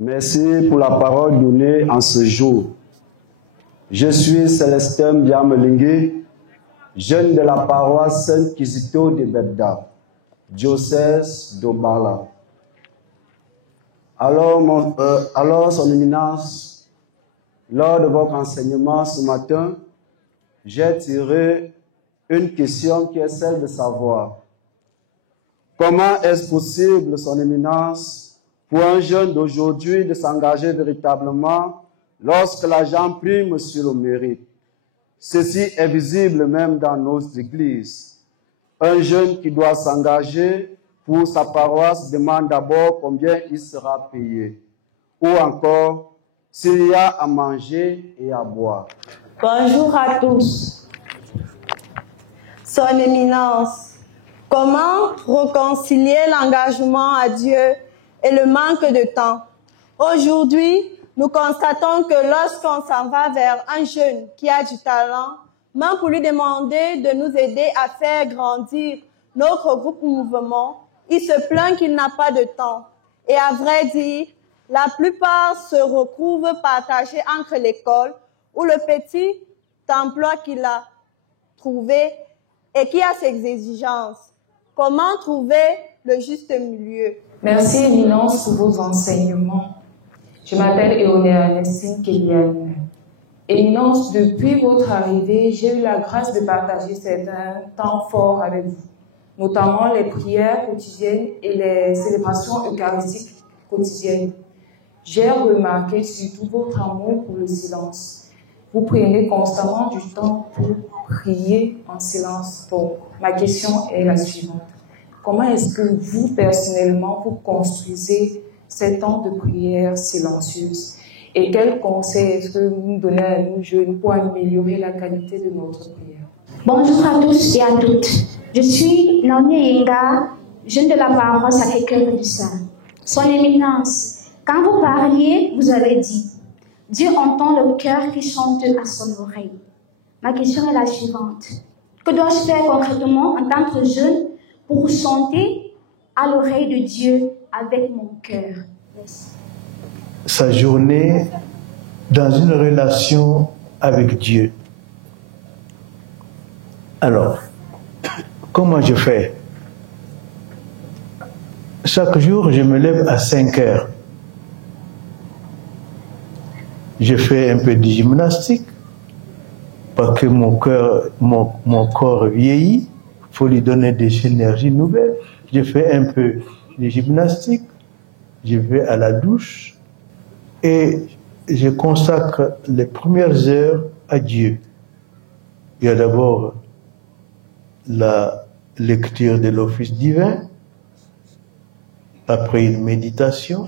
Merci pour la parole donnée en ce jour. Je suis Célestin Biamelingue, jeune de la paroisse Saint-Kizito de Bebda, diocèse d'Obala. Alors, Son Éminence, lors de votre enseignement ce matin, j'ai tiré une question qui est celle de savoir comment est-ce possible, Son Éminence, pour un jeune d'aujourd'hui de s'engager véritablement lorsque l'argent prime sur le mérite. Ceci est visible même dans nos églises. Un jeune qui doit s'engager pour sa paroisse demande d'abord combien il sera payé. Ou encore, s'il y a à manger et à boire. Bonjour à tous. Son Éminence, comment réconcilier l'engagement à Dieu et le manque de temps? Aujourd'hui, nous constatons que lorsqu'on s'en va vers un jeune qui a du talent, même pour lui demander de nous aider à faire grandir notre groupe ou mouvement, il se plaint qu'il n'a pas de temps. Et à vrai dire, la plupart se retrouvent partagés entre l'école ou le petit emploi qu'il a trouvé et qui a ses exigences. Comment trouver le juste milieu? Merci Éminence pour vos enseignements. Je m'appelle Eonéa Nessine Kéliane. Éminence, depuis votre arrivée, j'ai eu la grâce de partager certains temps forts avec vous, notamment les prières quotidiennes et les célébrations eucharistiques quotidiennes. J'ai remarqué surtout votre amour pour le silence. Vous prenez constamment du temps pour prier en silence. Donc, ma question est la suivante. Comment est-ce que vous, personnellement, vous construisez ces temps de prière silencieuse? Et quels conseils est-ce que vous nous donnez à nous jeunes pour améliorer la qualité de notre prière? Bonjour à tous et à toutes. Je suis Naomi Yenga, jeune de la paroisse Sacré-Cœur du Sein. Son Éminence, quand vous parliez, vous avez dit « Dieu entend le cœur qui chante à son oreille ». Ma question est la suivante. Que dois-je faire concrètement en tant que jeune pour chanter à l'oreille de Dieu avec mon cœur? Merci. Sa journée dans une relation avec Dieu. Alors, comment je fais? Chaque jour, je me lève à 5 heures. Je fais un peu de gymnastique parce que mon corps vieillit. Il faut lui donner des énergies nouvelles. Je fais un peu de gymnastique. Je vais à la douche et je consacre les premières heures à Dieu. Il y a d'abord la lecture de l'office divin, après une méditation,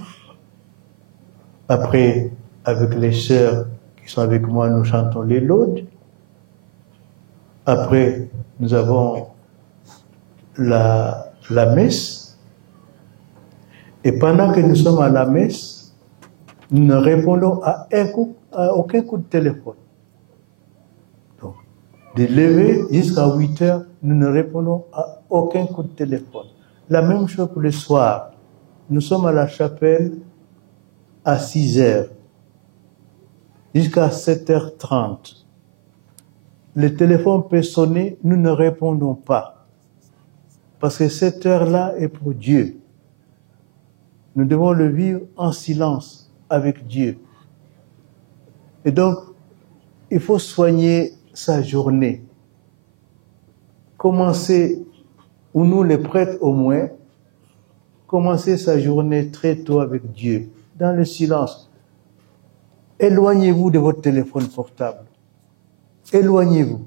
après, avec les sœurs qui sont avec moi, nous chantons les laudes. Après, nous avons la messe. Et pendant que nous sommes à la messe, nous ne répondons à aucun coup de téléphone. Donc, de lever jusqu'à 8 heures, nous ne répondons à aucun coup de téléphone. La même chose pour le soir. Nous sommes à la chapelle à 6 heures, jusqu'à 7h30. Le téléphone peut sonner, nous ne répondons pas. Parce que cette heure-là est pour Dieu. Nous devons le vivre en silence avec Dieu. Et donc, il faut soigner sa journée. Commencer, ou nous les prêtres au moins, commencer sa journée très tôt avec Dieu, dans le silence. Éloignez-vous de votre téléphone portable. Éloignez-vous.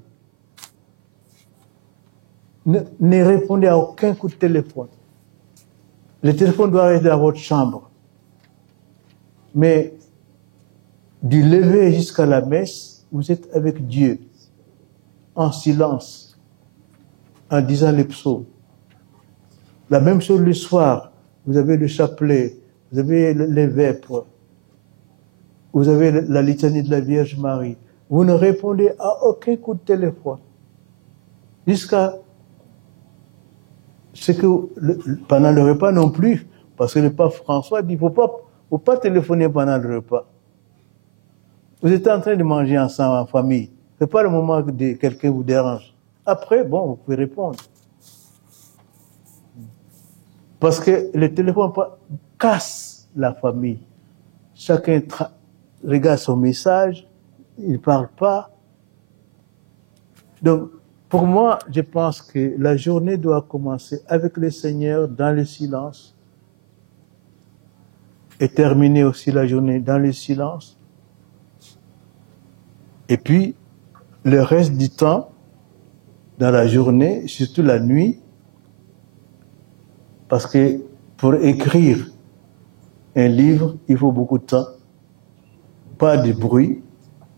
Ne répondez à aucun coup de téléphone. Le téléphone doit rester dans votre chambre. Mais du lever jusqu'à la messe, vous êtes avec Dieu, en silence, en disant les psaumes. La même chose le soir, vous avez le chapelet, vous avez les vêpres, vous avez la litanie de la Vierge Marie. Vous ne répondez à aucun coup de téléphone. Jusqu'à ce que, pendant le repas non plus, parce que le pape François dit, il ne faut pas faut pas téléphoner pendant le repas. Vous êtes en train de manger ensemble en famille. Ce n'est pas le moment que quelqu'un vous dérange. Après, bon, vous pouvez répondre. Parce que le téléphone casse la famille. Chacun regarde son message, il ne parle pas. Donc, pour moi, je pense que la journée doit commencer avec le Seigneur dans le silence et terminer aussi la journée dans le silence. Et puis, le reste du temps, dans la journée, surtout la nuit, parce que pour écrire un livre, il faut beaucoup de temps. Pas de bruit,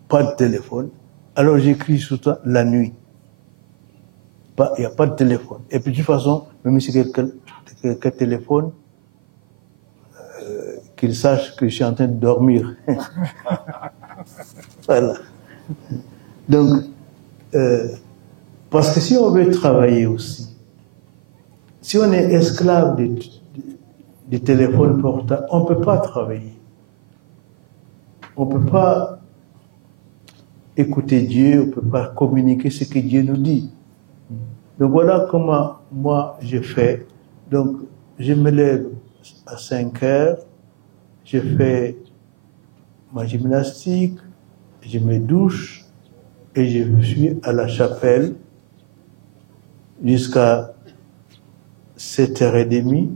pas de téléphone. Alors j'écris surtout la nuit. Il n'y a pas de téléphone. Et puis de toute façon, même si quelqu'un téléphone, qu'il sache que je suis en train de dormir. Voilà. Donc, parce que si on veut travailler aussi, si on est esclave des téléphones portables, on ne peut pas travailler. On ne peut pas écouter Dieu, on ne peut pas communiquer ce que Dieu nous dit. Donc voilà comment moi je fais. Donc je me lève à 5 heures, je fais ma gymnastique, je me douche et je suis à la chapelle jusqu'à 7h30.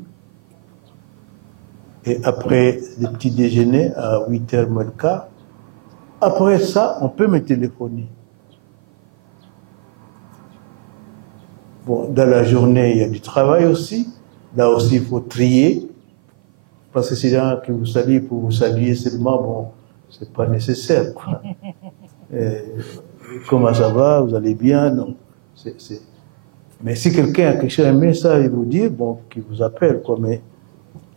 Et après le petit déjeuner à 8h moins le quart. Après ça, on peut me téléphoner. Bon, dans la journée, il y a du travail aussi. Là aussi, il faut trier. Parce que ces gens qui vous saluent pour vous saluer seulement, bon, c'est pas nécessaire, quoi. Comment ça va? Vous allez bien? Non. Mais si quelqu'un a quelque chose, un message à vous dire, bon, qu'il vous appelle, quoi. Mais,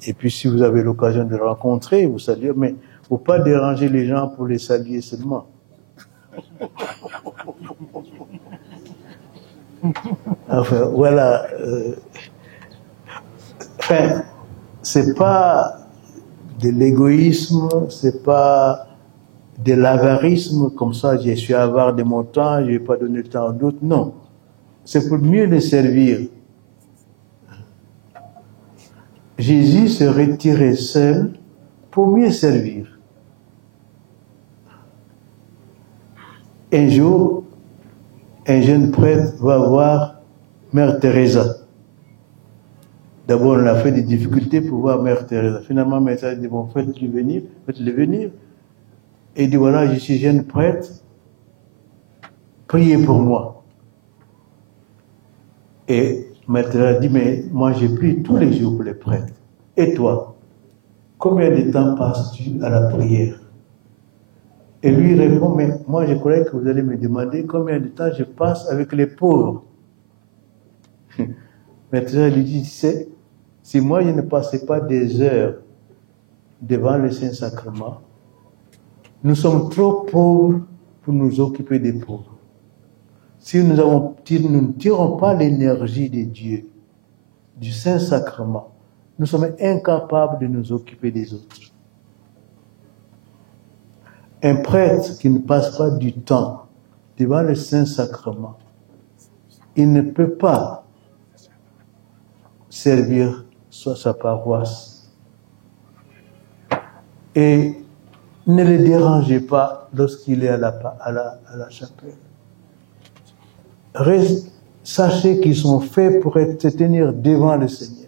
et puis, si vous avez l'occasion de le rencontrer, vous saluez, mais il ne faut pas déranger les gens pour les saluer seulement. Enfin, voilà. Enfin, c'est pas de l'égoïsme, c'est pas de l'avarisme, comme ça, je suis avare de mon temps, je ne vais pas donner le temps à d'autres. Non. C'est pour mieux les servir. Jésus se retirait seul pour mieux servir. Un jour, un jeune prêtre va voir Mère Teresa. D'abord, on a fait des difficultés pour voir Mère Teresa. Finalement, Mère Teresa dit, bon, faites-le venir. Et il dit, voilà, je suis jeune prêtre, priez pour moi. Et Mère Teresa dit, mais moi, je prie tous les jours pour les prêtres. Et toi, combien de temps passes-tu à la prière? Et lui répond, mais moi, je croyais que vous allez me demander combien de temps je passe avec les pauvres. Mère Teresa lui dit, tu sais, si moi, je ne passais pas des heures devant le Saint-Sacrement, nous sommes trop pauvres pour nous occuper des pauvres. Si nous ne tirons pas l'énergie de Dieu, du Saint-Sacrement, nous sommes incapables de nous occuper des autres. Un prêtre qui ne passe pas du temps devant le Saint-Sacrement, il ne peut pas servir sa paroisse. Et ne le dérangez pas lorsqu'il est à la chapelle. Sachez qu'ils sont faits pour se tenir devant le Seigneur.